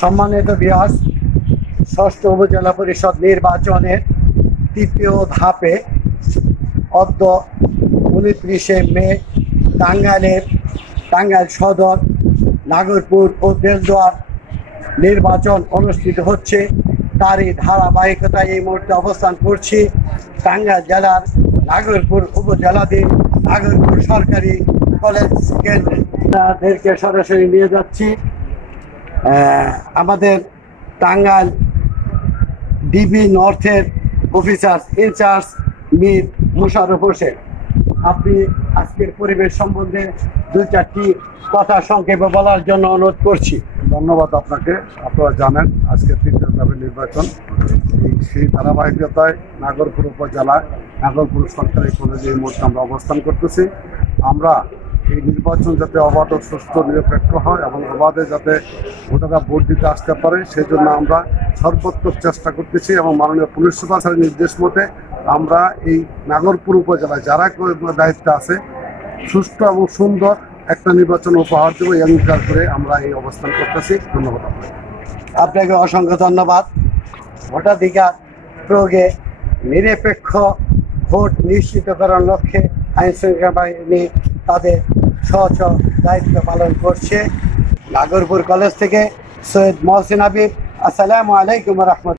সম্মানিত ভিউয়ার্স, ষষ্ঠ উপজেলা পরিষদ নির্বাচনের তৃতীয় ধাপে অদ্য 29শে মে টাঙ্গাইল সদর, নাগরপুর ও বেলদুয়ার নির্বাচন অনুষ্ঠিত হচ্ছে। তারই ধারাবাহিকতায় এই মুহূর্তে অবস্থান করছি টাঙ্গাইল জেলার নাগরপুর উপজেলাধীন নাগরপুর সরকারি কলেজ কেন্দ্রে। তাদেরকে সরাসরি নিয়ে যাচ্ছি আমাদের টাঙ্গাইল ডিবি নর্থের অফিসার ইনচার্জ মীর মোশাররফ হোসেন। আপনি আজকের পরিবেশ সম্বন্ধে দুই চারটি কথা সংক্ষেপে বলার জন্য অনুরোধ করছি। ধন্যবাদ আপনাকে। আপনারা জানেন আজকে তৃতীয় ধাপের নির্বাচন, সেই ধারাবাহিকতায় নাগরপুর উপজেলায় নাগরপুর সরকারি কলেজে এই মুহূর্তে আমরা অবস্থান করতেছি। আমরা এই নির্বাচন যাতে অবাধ ও সুষ্ঠু নিরপেক্ষ হয় এবং অবাধে যাতে ভোটাররা ভোট দিতে আসতে পারে, সেই জন্য আমরা সর্বোত্তম চেষ্টা করতেছি এবং মাননীয় পুলিশ সুপারের নির্দেশ মতে আমরা এই নাগরপুর উপজেলায় যারা দায়িত্বে আছে সুষ্ঠু এবং সুন্দর একটা নির্বাচন উপহার দেবো এই অঙ্গীকার করে আমরা এই অবস্থান করতেছি। ধন্যবাদ আপনাকে অসংখ্য ধন্যবাদ। ভোটাধিকার প্রয়োগে নিরপেক্ষ ভোট নিশ্চিত করার লক্ষ্যে আইন শৃঙ্খলা বাহিনী তাদের স্ব দায়িত্ব পালন করছে। নাগরপুর কলেজ থেকে সৈয়দ মহসিন হাবিব। আসসালামু আলাইকুম রহমতুল্লাহ।